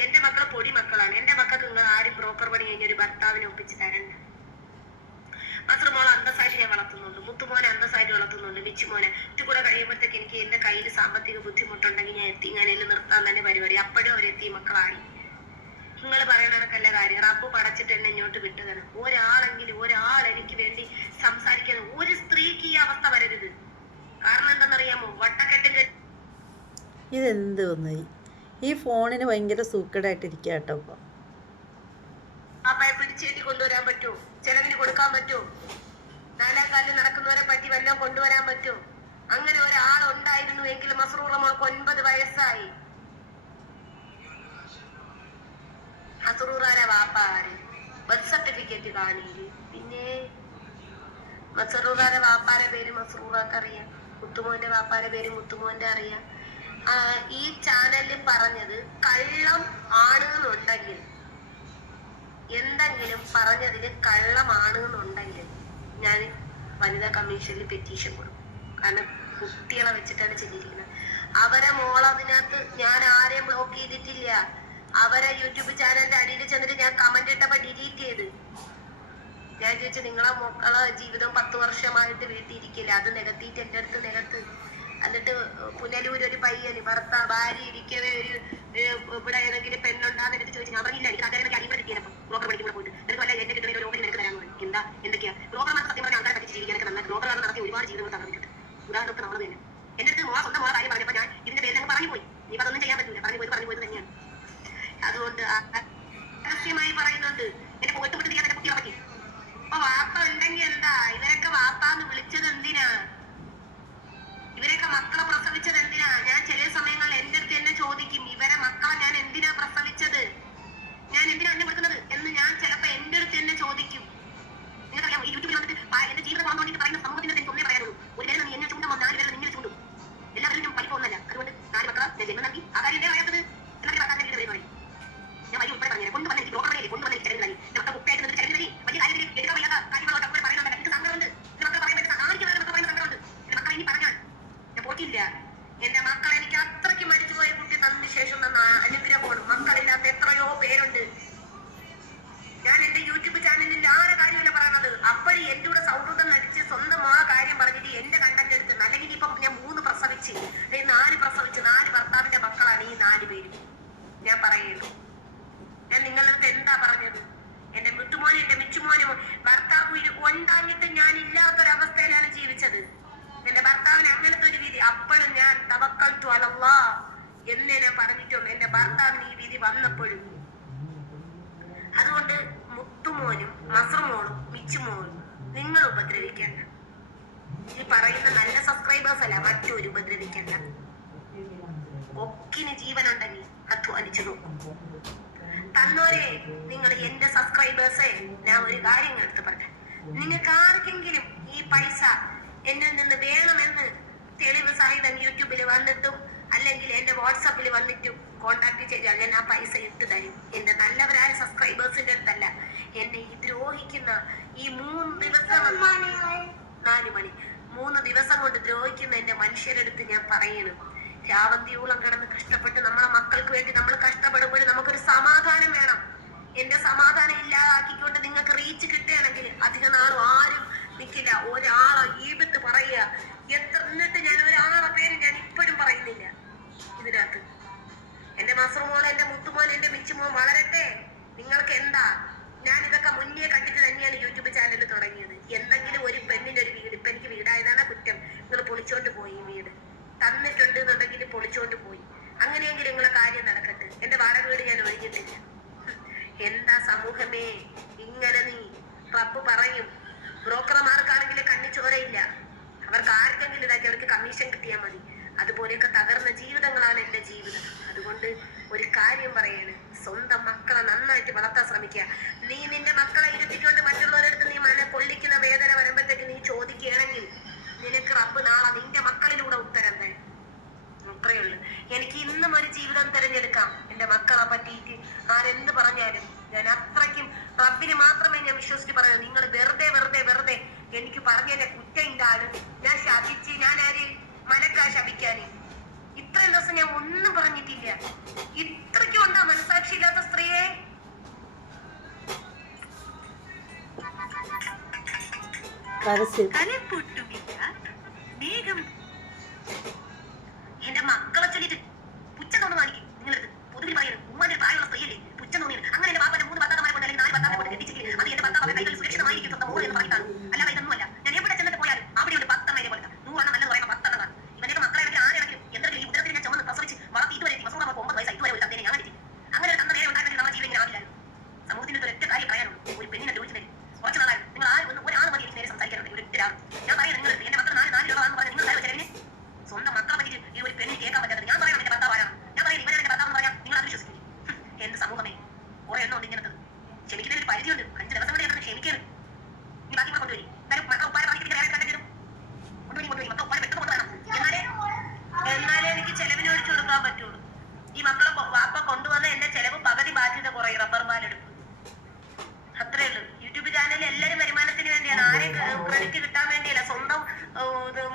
എന്റെ മക്കള് പൊടി മക്കളാണ്. എന്റെ മക്കൾക്ക് നിങ്ങൾ ആരും ബ്രോക്കർ പണി കഴിഞ്ഞ ഒരു ഭർത്താവിനെ ഒപ്പിച്ച് തരണ്ട. മസറുമോളെ അന്തസ്സായിട്ട് ഞാൻ വളർത്തുന്നുണ്ട്, മുത്തുമോനെ അന്തസ്സായിട്ട് വളർത്തുന്നുണ്ട്, മിച്ചുമോനെ. ഇത് കൂടെ കഴിയുമ്പോഴത്തേക്ക് എനിക്ക് എന്റെ കയ്യിൽ സാമ്പത്തിക ബുദ്ധിമുട്ടുണ്ടെങ്കിൽ ഞാൻ എത്തിങ്ങാനയിൽ നിർത്താൻ തന്നെ പരിപാടി. അപ്പോഴും അവരെത്തി മക്കളായി. നിങ്ങൾ പറയണക്കല്ല കാര്യം. റബ്ബ് പടച്ചിട്ട് എന്നെ ഇങ്ങോട്ട് വിട്ടതാണ്. ഒരാൾ എനിക്ക് വേണ്ടി സംസാരിക്കാൻ ഒരു സ്ത്രീക്ക് ഈ അവസ്ഥ വരരുത്. കാരണം എന്താണെന്നറിയാമോ? വട്ടക്കെട്ടിൽ ഇതെന്ത് ഒന്നായി ഈ ഫോണിന് ഭയങ്കര സൂക്കടായിട്ടിരിക്കുക കേട്ടോ. ഇപ്പൊ പാപ്പയെ പിടിച്ചേറ്റി കൊണ്ടുവരാൻ പറ്റുമോ? ചെലവിന് കൊടുക്കാൻ പറ്റുമോ? 4 കാലിൽ നടക്കുന്നവരെ പറ്റി വല്ലതും കൊണ്ടുവരാൻ പറ്റുമോ? അങ്ങനെ ഒരാളുണ്ടായിരുന്നു എങ്കിൽ മസ്റൂറ മോൾക്ക് 9 വയസ്സായി. മസ്റൂറാരെ വാപ്പാര് ബർത്ത് സർട്ടിഫിക്കറ്റ് കാണിയില്. പിന്നെ മസ്റൂറാരെ വാപ്പാരെ പേര് മസ്റൂറാക്ക് അറിയാം, മുത്തുമോന്റെ വാപ്പാരെ പേര് മുത്തുമോന്റെ അറിയാം. ഈ ചാനലിൽ പറഞ്ഞത് കള്ളം ആണെന്നുണ്ടെങ്കിൽ, എന്തെങ്കിലും പറഞ്ഞതിന് കള്ളമാണെന്നുണ്ടെങ്കിൽ ഞാൻ വനിതാ കമ്മീഷനിൽ പെറ്റീഷൻ കൊടുക്കും. കാരണം കുട്ടികളെ വെച്ചിട്ടാണ് ചെയ്തിരിക്കുന്നത്. അവരെ മോളതിനകത്ത് ഞാൻ ആരെയും ബ്ലോക്ക് ചെയ്തിട്ടില്ല. അവരെ യൂട്യൂബ് ചാനലിന്റെ അടിയിൽ ചെന്നിട്ട് ഞാൻ കമന്റ് ഇട്ടപ്പോ ഡിലീറ്റ് ചെയ്ത്. ഞാൻ ചോദിച്ചു, നിങ്ങളെ മക്കളെ ജീവിതം 10 വർഷമായിട്ട് വീട്ടിലിരിക്കില്ല, അത് നികത്തിയിട്ട് എന്റെ അടുത്ത് നികത്ത്. എന്നിട്ട് പുനലൂര് ഒരു പയ്യന് ഭാര്യ ഇരിക്കവേ ഒരു ഇവിടെ ഏതെങ്കിലും പെണ്ണുണ്ടാന്ന് എടുത്ത് ചോദിച്ചു. ഞാൻ പറഞ്ഞില്ല, എനിക്ക് ആൾക്കാരെ അടിമ കിട്ടിയപ്പോ ബ്രോക്കർ പഠിക്കും കൂടെ പോയിട്ട് നിനക്ക് വല്ല എന്റെ കിട്ടുന്ന ഒരു ഓഫർ നിനക്ക് തരാൻ പറയും. എന്തൊക്കെയാ ബ്രോക്കർമാർക്ക് സത്യം പറഞ്ഞാൽ ആൾക്കാരെ പറ്റി ജീവിക്കാനൊക്കെ നന്നായി ബ്രോക്കറാണ് നടത്തിയ ഒരുപാട് ജീവിതങ്ങൾ തകർന്നിട്ടുണ്ട്. ഉദാഹരണത്തിന് നമ്മൾ തന്നെ എന്റെ അടുത്ത് സ്വന്തം മോളെ കാര്യം പറഞ്ഞപ്പോ ഞാൻ ഇതിന്റെ പേര് ഞങ്ങൾ പറഞ്ഞു പോയി. ഇനി അതൊന്നും ചെയ്യാൻ പറ്റില്ല. പറഞ്ഞു പോയത് തന്നെയാണ്. അതുകൊണ്ട് രഹസ്യമായി പറയുന്നുണ്ട്, എന്നെ പോയിട്ട് ചെയ്യാൻ എന്നെ കുട്ടിയെ പറ്റി. അപ്പൊ വാപ്പ ഉണ്ടെങ്കിൽ എന്താ? ഇവരൊക്കെ വാപ്പാന്ന് വിളിച്ചത് എന്തിനാ? ഇവരൊക്കെ മക്കളെ പ്രസവിച്ചത് എന്തിനാ? ഞാൻ ചില സമയങ്ങളിൽ എന്റെ അടുത്ത് എന്നെ ചോദിക്കും, ഇവരെ മക്കളെ ഞാൻ എന്തിനാ പ്രസവിച്ചത്, ഞാൻ എന്തിനാ എന്നെ വിളിക്കുന്നത് എന്ന് ഞാൻ ചിലപ്പോ എന്റെ അടുത്ത് എന്നെ ചോദിക്കും. നിങ്ങൾക്കറിയാം, ഈ യൂട്യൂബിൽ വന്നിട്ട് എന്റെ ജീവിതം വളർന്നുകൊണ്ടിട്ട് പറയുന്ന സമൂഹത്തിന് എനിക്ക് ഒന്നേ പറയാനുള്ളൂ. ഒരു പേര് എന്നെ ചൂണ്ടുമ്പോൾ 4 പേരെ നിങ്ങൾ ചൂണ്ടും. എല്ലാവരും ഞാൻ പഠിപ്പൊന്നല്ല. അതുകൊണ്ട് 4 മക്കളെ ഞാൻ ജന്മം നൽകി. ആ കാര്യം എന്നെ പറയാത്തത് എല്ലാവരും ഭർത്താവിന്റെ വീട് പറയും. ഞാൻ വഴി ഉൾപ്പെടെ പറഞ്ഞു കൊണ്ടുവന്ന എനിക്ക് ബ്രോക്കറിലേക്ക് കൊണ്ടുവന്ന എനിക്ക് ചെലവിലായി. മക്കളെ ഉപ്പയായിട്ട് നിന്നിട്ട് ചെലവിലായി. വലിയ കാര്യത്തിൽ എടുക്കാൻ വയ്യാത്ത കാര്യങ്ങളോട് അവർ പറയുന്നുണ്ട്. എനിക്ക് സങ്കടമുണ്ട്. എന്റെ മക്കളെ പറയുമ്പോൾ ആർക്ക് വേറെ മക്കളെ പറയുന്ന സങ്കടമുണ്ട്. എന്റെ മക്കളെ ഇനി പറഞ്ഞാൽ ഞാൻ പോറ്റില്ല. എന്റെ മക്കളെ എനിക്ക് അത്രയ്ക്ക് മരിച്ചുപോയ കുട്ടി തന്നതിന് ശേഷം അനുഗ്രഹമാണ്. മക്കളില്ലാത്ത എത്രയോ പേരുണ്ട്. ഞാൻ എന്റെ യൂട്യൂബ് ചാനലിൽ ആരെ കാര്യമല്ല പറയുന്നത്. അപ്പോഴും എന്റെ കൂടെ സൗഹൃദം നടിച്ച് സ്വന്തം മോളെ കാര്യം പറഞ്ഞിട്ട് എന്റെ കണ്ടന്റ് എടുത്ത്, അല്ലെങ്കിൽ ഇപ്പം ഞാൻ 3 പ്രസവിച്ച് 4 പ്രസവിച്ച് 4 ഭർത്താവിന്റെ മക്കളാണ് ഈ 4 പേര്. ഞാൻ പറയുന്നു, ഞാൻ നിങ്ങളുടെ അടുത്ത് എന്താ പറഞ്ഞത്? എന്റെ മുത്തുമോനും എന്റെ മിച്ചുമോനും ഭർത്താവ് ഉണ്ടാഞ്ഞിട്ട് ഞാൻ ഇല്ലാത്തൊരവസ്ഥയിലാണ് ജീവിച്ചത്. എന്റെ ഭർത്താവിന് അങ്ങനത്തെ ഒരു വിധി. അപ്പോഴും ഞാൻ തവക്കൽതു അലല്ലാഹ് എന്നേ ഞാൻ പറഞ്ഞിട്ടുള്ളൂ. എന്റെ ഭർത്താവിന് ഈ വിധി വന്നപ്പോഴും. അതുകൊണ്ട് മുത്തുമോനും മസറുമോളും മിച്ചുമോനും നിങ്ങൾ ഉപദ്രവിക്കണ്ട. ഈ പറയുന്ന നല്ല സബ്സ്ക്രൈബേഴ്സ് അല്ല, മറ്റൊരു ഉപദ്രവിക്കണ്ട. ഒക്കിന് ജീവനുണ്ടെങ്കിൽ അധ്വാനിച്ചു നോക്കും. തന്നോരെ നിങ്ങൾ എന്റെ സബ്സ്ക്രൈബേഴ്സെ, ഞാൻ ഒരു കാര്യം എടുത്ത് പറഞ്ഞു. നിങ്ങൾക്ക് ആർക്കെങ്കിലും ഈ പൈസ എന്നിൽ നിന്ന് വേണമെന്ന് തെളിവ് സഹിതം യൂട്യൂബിൽ വന്നിട്ടും അല്ലെങ്കിൽ എന്റെ വാട്സാപ്പിൽ വന്നിട്ട് കോണ്ടാക്ട് ചെയ്താൽ ഞാൻ ആ പൈസ ഇട്ട് തരും. എന്റെ നല്ലവരായ സബ്സ്ക്രൈബേഴ്സിന്റെ അടുത്തല്ല, എന്നെ ഈ ദ്രോഹിക്കുന്ന ഈ 3 ദിവസം 4 മണി 3 ദിവസം കൊണ്ട് ദ്രോഹിക്കുന്ന എന്റെ മനുഷ്യരെടുത്ത് ഞാൻ പറയണം, രാവന്തിയോളം കിടന്ന് കഷ്ടപ്പെട്ട് നമ്മളെ മക്കൾക്ക് വേണ്ടി നമ്മൾ കഷ്ടപ്പെടുമ്പോൾ നമുക്കൊരു സമാധാനം വേണം. എന്റെ സമാധാനം ഇല്ലാതാക്കിക്കൊണ്ട് നിങ്ങൾക്ക് റീച്ച് കിട്ടുകയാണെങ്കിൽ അധിക നാളും ആരും നിൽക്കില്ല. ഒരാളെ ഈപത്ത് പറയുക എന്നിട്ട് ഞാൻ ഒരാളെ പേര് ഞാൻ ഇപ്പോഴും പറയുന്നില്ല ഇതിനകത്ത്. എന്റെ മസറുമോൾ, എന്റെ മുത്തുമോൻ, എന്റെ മിച്ചുമോൻ വളരട്ടെ. നിങ്ങൾക്ക് എന്താ, ഞാൻ ഇതൊക്കെ മുന്നേ കണ്ടിട്ട് തന്നെയാണ് യൂട്യൂബ് ചാനൽ തുടങ്ങിയത്. എന്തെങ്കിലും ഒരു പെണ്ണിന്റെ ഒരു വീട്, ഇപ്പൊ എനിക്ക് വീടായതാണ് കുറ്റം, നിങ്ങൾ പൊളിച്ചോണ്ട് പോയി, വീട് തന്നിട്ടുണ്ട് എന്നുണ്ടെങ്കിൽ പൊളിച്ചോണ്ട് പോയി, അങ്ങനെയെങ്കിലും നിങ്ങളെ കാര്യം നടക്കട്ടെ. എന്റെ വാടക വീട് ഞാൻ ഒഴിഞ്ഞിട്ടില്ല. എന്താ സമൂഹമേ ഇങ്ങനെ? നീ റബ്ബ് പറയും, ബ്രോക്കർമാർക്കാണെങ്കിൽ കണ്ണിച്ചോരയില്ല, അവർക്ക് ആർക്കെങ്കിലും ഇതാക്കി അവർക്ക് കമ്മീഷൻ കിട്ടിയാൽ മതി. അതുപോലെയൊക്കെ തകർന്ന ജീവിതങ്ങളാണ് എന്റെ ജീവിതം. അതുകൊണ്ട് ഒരു കാര്യം പറയാണ്, സ്വന്തം മക്കളെ നന്നായിട്ട് വളർത്താൻ ശ്രമിക്കുക. നീ നിന്റെ മക്കളെ ഇരുത്തിക്കൊണ്ട് മറ്റുള്ളവരടുത്ത് നീ മന കൊള്ളിക്കുന്ന വേദന വരുമ്പോഴത്തേക്ക് നീ ചോദിക്കുകയാണെങ്കിൽ നിനക്ക് റബ്ബ് നാളെ നിന്റെ മക്കളിലൂടെ ഉത്തരം തരും. അത്രയേ ഉള്ളൂ. എനിക്ക് ഇന്നും ഒരു ജീവിതം തിരഞ്ഞെടുക്കാം. എന്റെ മക്കളെ പറ്റിയിട്ട് ആരെന്ത് പറഞ്ഞാലും ഞാൻ അത്രയ്ക്കും റബ്ബിന് മാത്രമേ ഞാൻ വിശ്വസിച്ച് പറയൂ. നിങ്ങൾ വെറുതെ വെറുതെ വെറുതെ എനിക്ക് പറഞ്ഞതിന്റെ കുറ്റം ഉണ്ടാകും. ഞാൻ ശപിച്ച്, ഞാൻ ആര് മനക്കാ ശപിക്കാന്? ഇത്രയും ദിവസം ഞാൻ ഒന്നും പറഞ്ഞിട്ടില്ല. ഇത്രയ്ക്കും ഉണ്ടാ മനസാക്ഷി ഇല്ലാത്ത സ്ത്രീയെ? എന്റെ മക്കളെ ചൊല്ലിട്ട് പുച്ഛം തോന്നുന്നു കാണിക്കും നിങ്ങളത്. പൊതുവിൽ പറയുന്നത് ഉമ്മാന്റെ പ്രായമുള്ള സ്ത്രീയല്ലേ പുച്ഛം തോന്നിയത്. അങ്ങനെ എന്റെ ബാപ്പന്റെ 3 ഭർത്താക്കന്മാരെ കൊണ്ട് അല്ലെങ്കിൽ 4 ഭർത്താക്കളെ കൊണ്ട് കെട്ടിച്ചെങ്കിൽ അത് എന്റെ ഭർത്താവ് കൈകൾ സുരക്ഷിതമായിരിക്കും സ്വന്തം മോൾ എന്ന് പറയുന്നതാണ്. അല്ലാതെ ഇതൊന്നുമല്ല. ഞാൻ എവിടെ ചെന്നിട്ട് പോയാലും അവിടെ ഉണ്ട് 10 എണ്ണ പോലെ 100 എണ്ണം നല്ലത് പറയുമ്പോൾ 10 എണ്ണം. ഇവന്റെ മക്കളാണെങ്കിൽ ആരെങ്കിലും എന്തെങ്കിലും ഈ ഉദരത്തിൽ ഞാൻ ചുമന്ന് പ്രസവിച്ച് വളർത്തി ഇതുവരെ എത്തി. മസൂറ 9 വയസ്സ് ഇതുവരെ ഒരു തന്തേനെ ഞാൻ കണ്ടിട്ട്. അങ്ങനെ ഒരു തന്ത നേരെ ഉണ്ടായിരുന്നെങ്കിൽ നമ്മുടെ ജീവിതം ഇങ്ങനെ ആവില്ലായിരുന്നു. സമൂഹത്തിന്റെ ഒരൊറ്റ കാര്യം പറയാനുള്ളൂ, ഒരു പെണ്ണിനെ ദ്രോഹിച്ചു തരും. കുറച്ച് നാളായിരുന്നു നിങ്ങൾ ആരും ഒരാൾ മതി എനിക്ക് നേരെ സംസാരിക്കാനുണ്ട്. ഒരൊറ്റ ഒരാൾ ഞാൻ പറയാം, നിങ്ങൾ എന്റെ മക്കൾ 4 രൂപ പറഞ്ഞാൽ നിങ്ങൾ ചെലവിന് സ്വന്തം മക്കളെ പറ്റി ഈ ഒരു പെണ്ണിന് കേൾക്കാൻ പറ്റാത്തത്. ഞാൻ പറയാം എന്റെ ഭർത്താവ് ആരാണ്, ഞാൻ പറയാം ഇവരെ എന്റെ ഭർത്താവ് എന്ന് പറയാം, നിങ്ങൾ അത് വിശ്വസിക്കില്ല. എന്റെ സമൂഹമേ കുറെ എണ്ണം ഉണ്ട് ഇങ്ങനത്തെ. ക്ഷമിക്കുന്നതിന് ഒരു പരിധിയുണ്ട്. 5 ദിവസം കൂടെ ക്ഷമിക്കരുത്. നീ ബാക്കി കൂടെ കൊണ്ടുവരും. എന്തായാലും മക്കൾ ഉപ്പാരെ പറഞ്ഞിട്ട് വേറെ കണ്ടെങ്കിലും കൊണ്ടുവരും. മക്കൾ ഉപ്പാരെ പെട്ടെന്ന് കൊണ്ടുവരണം. എന്നാലേ എനിക്ക് ചെലവിന് ഒഴിച്ചു കൊടുക്കാൻ പറ്റുള്ളൂ. ഈ മക്കളെ വാപ്പ കൊണ്ടുവന്ന എന്റെ ചെലവ് പകുതി ബാധ്യത കുറയും. റബ്ബർ പാലെടുക്കും. അത്രേ ഉള്ളൂ. യൂട്യൂബ് ചാനലിൽ എല്ലാവരും വരുമാനത്തിന് വേണ്ടിയാണ്, ആരെയും ക്രെഡിറ്റ് കിട്ടാൻ വേണ്ടിയല്ല.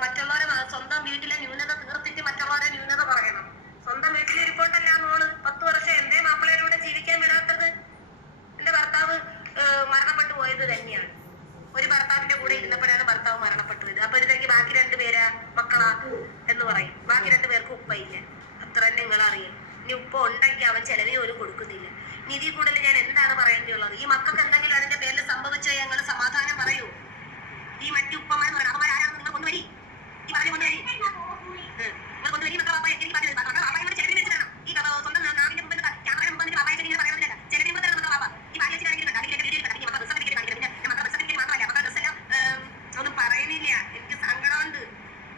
മറ്റുള്ളവരെ സ്വന്തം വീട്ടിലെ ന്യൂനത തീർത്തിട്ട് മറ്റുള്ളവരെ ന്യൂനത പറയണം. സ്വന്തം വീട്ടിലിരിപ്പോട്ടല്ല മോള് 10 വർഷം എന്റെ മാപ്പിളയിലൂടെ ജീവിക്കാൻ വിടാത്തത്. എന്റെ ഭർത്താവ് മരണപ്പെട്ടു പോയത് തന്നെയാണ്. ഒരു ഭർത്താവിന്റെ കൂടെ ഇരുന്നപ്പോഴാണ് ഭർത്താവ് മരണപ്പെട്ടു പോയത്. അപ്പൊ ഇതൊക്കെ ബാക്കി 2 പേരാ മക്കളാ എന്ന് പറയും. ബാക്കി 2 പേർക്ക് ഉപ്പയില്ല. അത്ര തന്നെ നിങ്ങൾ അറിയാം. ഇനി ഉപ്പ ഉണ്ടെങ്കിൽ അവൻ ചെലവിന് ഒരു കൊടുക്കുന്നില്ല. നിധി കൂടുതൽ ഞാൻ എന്താണ് പറയേണ്ടിയുള്ളത്? ഈ മക്കൾക്ക് എന്തെങ്കിലും അതിന്റെ പേരിൽ സംഭവിച്ചു ഞങ്ങൾ സമാധാനം പറയൂ. ഈ മറ്റു ഉപ്പമാരെന്ന് പറയുന്നത് അവന്മാരാരാണെന്ന് നിങ്ങൾ കൊണ്ടുവരി. ഈ പറഞ്ഞു കൊണ്ടുവരി. നിങ്ങൾ കൊണ്ടുവരി മക്കൾ. എനിക്ക് പറഞ്ഞത് അപ്പായോട് ചെലവിന് വെച്ച് വേണം. ഈ സ്വന്തം നാവിന്റെ മുമ്പിൽ ക്യാമറ മുമ്പിൽ അപ്പായ ഇങ്ങനെ പറയുന്നില്ല. ചെലവിന് മുമ്പ് നമുക്ക് പാപ്പ ഈ ഭാഗ്യത്തിനാണെങ്കിലും മക്കൾ സർട്ടിഫിക്കറ്റ് മാത്രമല്ല മക്കൾ ഡ്രസ് എല്ലാം ഒന്നും പറയുന്നില്ല. എനിക്ക് സങ്കടമുണ്ട്.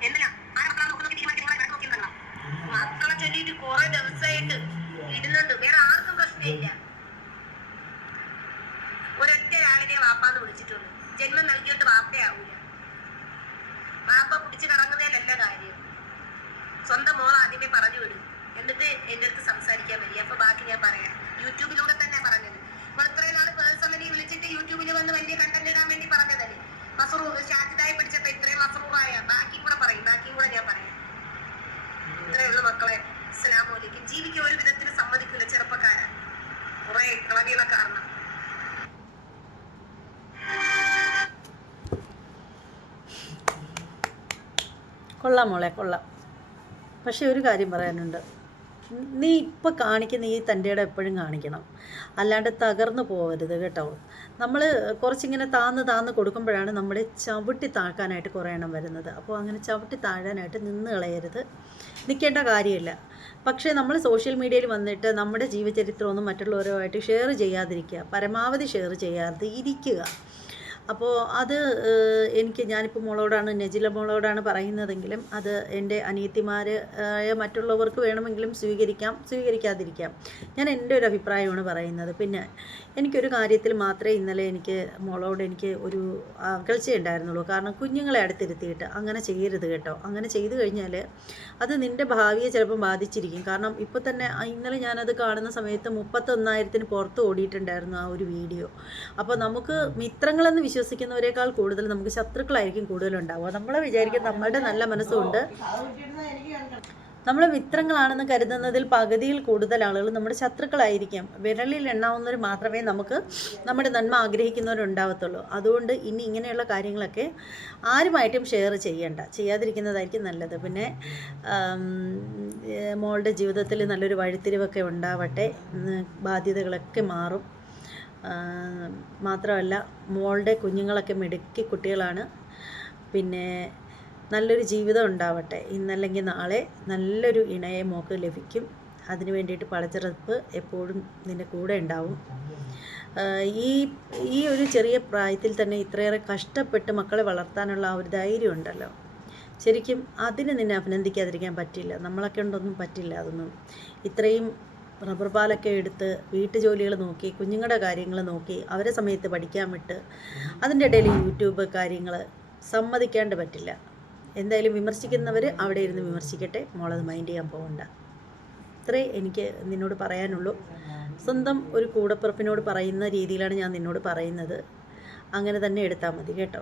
എന്നല്ല ആ മക്കളെ നോക്കി നിങ്ങളെ നോക്കിയിരുന്നല്ല. മക്കളെ ചൊല്ലിയിട്ട് കുറെ ദിവസമായിട്ട് ഇടുന്നുണ്ട്. വേറെ ആർക്കും പ്രശ്നമില്ല. ഒരൊറ്റ ഒരാളിനെ വാപ്പാന്ന് വിളിച്ചിട്ടുള്ളൂ. ജന്മം നൽകിയിട്ട് വാപ്പയാവൂല. വാപ്പ പിടിച്ച് കറങ്ങുന്നതിലല്ല കാര്യം. സ്വന്തം മോൾ ആദ്യമേ പറഞ്ഞു വിടും, എന്നിട്ട് എന്റെ അടുത്ത് സംസാരിക്കാൻ വരിക. അപ്പൊ ബാക്കി ഞാൻ പറയാം. യൂട്യൂബിലൂടെ തന്നെ പറഞ്ഞത്. നമ്മൾ ഇത്രയും നാള് പേഴ്സണലി വിളിച്ചിട്ട് യൂട്യൂബിൽ വന്ന് വലിയ കണ്ടന്റ് ഇടാൻ വേണ്ടി പറഞ്ഞതല്ലേ. മസറൂർ ഷാജിദായി പഠിച്ചപ്പോ ഇത്രയും മസറൂറായ ബാക്കി കൂടെ പറയും. ബാക്കിയും കൂടെ ഞാൻ പറയാം. ഇത്രയേ ഉള്ളൂ മക്കളെ. അസ്സലാമു അലൈക്കും. ജീവിക്കാൻ ഒരു വിധത്തിന് സമ്മതിക്കില്ല ചെറുപ്പക്കാരൻ, കുറെ കളകികളെ കാരണം. കൊള്ളാം മോളെ, കൊള്ളാം. പക്ഷേ ഒരു കാര്യം പറയാനുണ്ട്. നീ ഇപ്പോൾ കാണിക്കുന്ന ഈ തൻ്റെയുടെ എപ്പോഴും കാണിക്കണം, അല്ലാണ്ട് തകർന്നു പോകരുത് കേട്ടോ. നമ്മൾ കുറച്ചിങ്ങനെ താന്ന് കൊടുക്കുമ്പോഴാണ് നമ്മളെ ചവിട്ടി താഴ്ക്കാനായിട്ട് കുറേ എണ്ണം വരുന്നത്. അപ്പോൾ അങ്ങനെ ചവിട്ടി താഴാനായിട്ട് നിന്ന് കളയരുത്, നിൽക്കേണ്ട കാര്യമില്ല. പക്ഷേ നമ്മൾ സോഷ്യൽ മീഡിയയിൽ വന്നിട്ട് നമ്മുടെ ജീവചരിത്രമൊന്നും മറ്റുള്ളവരുമായിട്ട് ഷെയർ ചെയ്യാതിരിക്കുക. പരമാവധി ഷെയർ ചെയ്യാതെ ഇരിക്കുക. അപ്പോൾ അത് ഞാനിപ്പോൾ മോളോടാണ്, നജില മോളോടാണ് പറയുന്നതെങ്കിലും അത് എൻ്റെ അനിയത്തിമാരായ മറ്റുള്ളവർക്ക് വേണമെങ്കിലും സ്വീകരിക്കാം, സ്വീകരിക്കാതിരിക്കാം. ഞാൻ എൻ്റെ ഒരു അഭിപ്രായമാണ് പറയുന്നത്. പിന്നെ എനിക്കൊരു കാര്യത്തിൽ മാത്രമേ ഇന്നലെ മോളോട് ഒരു അകൽച്ചയുണ്ടായിരുന്നുള്ളൂ. കാരണം കുഞ്ഞുങ്ങളെ അടുത്തിരുത്തിയിട്ട് അങ്ങനെ ചെയ്യരുത് കേട്ടോ. അങ്ങനെ ചെയ്തു കഴിഞ്ഞാൽ അത് നിൻ്റെ ഭാവിയെ ചിലപ്പം ബാധിച്ചിരിക്കും. കാരണം ഇപ്പോൾ തന്നെ ഇന്നലെ ഞാനത് കാണുന്ന സമയത്ത് 31,000-ന് പുറത്ത് ഓടിയിട്ടുണ്ടായിരുന്നു ആ ഒരു വീഡിയോ. അപ്പോൾ നമുക്ക് മിത്രങ്ങളെന്ന് വിശ്വസിക്കുന്നവരെക്കാൾ കൂടുതൽ നമുക്ക് ശത്രുക്കളായിരിക്കും കൂടുതലുണ്ടാവുക. നമ്മളെ വിചാരിക്കും നമ്മളുടെ നല്ല മനസ്സുകൊണ്ട് നമ്മൾ മിത്രങ്ങളാണെന്ന് കരുതുന്നതിൽ പകുതിയിൽ കൂടുതൽ ആളുകൾ നമ്മുടെ ശത്രുക്കളായിരിക്കും. വിരലിൽ എണ്ണാവുന്നവർ മാത്രമേ നമുക്ക് നമ്മുടെ നന്മ ആഗ്രഹിക്കുന്നവരുണ്ടാവത്തുള്ളൂ. അതുകൊണ്ട് ഇനി ഇങ്ങനെയുള്ള കാര്യങ്ങളൊക്കെ ആരുമായിട്ടും ഷെയർ ചെയ്യാതിരിക്കുന്നതായിരിക്കും നല്ലത്. പിന്നെ മോളുടെ ജീവിതത്തിൽ നല്ലൊരു വഴിത്തിരിവൊക്കെ ഉണ്ടാവട്ടെ, ബാധ്യതകളൊക്കെ മാറും. മാത്രമല്ല മോളുടെ കുഞ്ഞുങ്ങളൊക്കെ മിടുക്കി കുട്ടികളാണ്. പിന്നെ നല്ലൊരു ജീവിതം ഉണ്ടാവട്ടെ. ഇന്നല്ലെങ്കിൽ നാളെ നല്ലൊരു ഇണയെ മോൾക്ക് ലഭിക്കും. അതിന് വേണ്ടിയിട്ട് പടച്ചിറപ്പ് എപ്പോഴും നിൻ്റെ കൂടെ ഉണ്ടാവും. ഈ ഒരു ചെറിയ പ്രായത്തിൽ തന്നെ ഇത്രയേറെ കഷ്ടപ്പെട്ട് മക്കളെ വളർത്താനുള്ള ആ ഒരു ധൈര്യം ഉണ്ടല്ലോ, ശരിക്കും അതിന് നിന്നെ അഭിനന്ദിക്കാതിരിക്കാൻ പറ്റില്ല. നമ്മളൊക്കെ ഉണ്ടൊന്നും പറ്റില്ല അതൊന്നും. ഇത്രയും റബ്ബർ പാലൊക്കെ എടുത്ത് വീട്ടുജോലികൾ നോക്കി, കുഞ്ഞുങ്ങളുടെ കാര്യങ്ങൾ നോക്കി, അവരെ സമയത്ത് പഠിക്കാൻ വിട്ട്, അതിൻ്റെ ഇടയിൽ യൂട്യൂബ് കാര്യങ്ങൾ സമ്മതിക്കാണ്ട് പറ്റില്ല. എന്തായാലും വിമർശിക്കുന്നവർ അവിടെ ഇരുന്ന് വിമർശിക്കട്ടെ, മോളത് മൈൻഡ് ചെയ്യാൻ പോകണ്ട. ഇത്രേ എനിക്ക് നിന്നോട് പറയാനുള്ളൂ. സ്വന്തം ഒരു കൂടപ്പിറപ്പിനോട് പറയുന്ന രീതിയിലാണ് ഞാൻ നിന്നോട് പറയുന്നത്. അങ്ങനെ തന്നെ എടുത്താൽ മതി കേട്ടോ.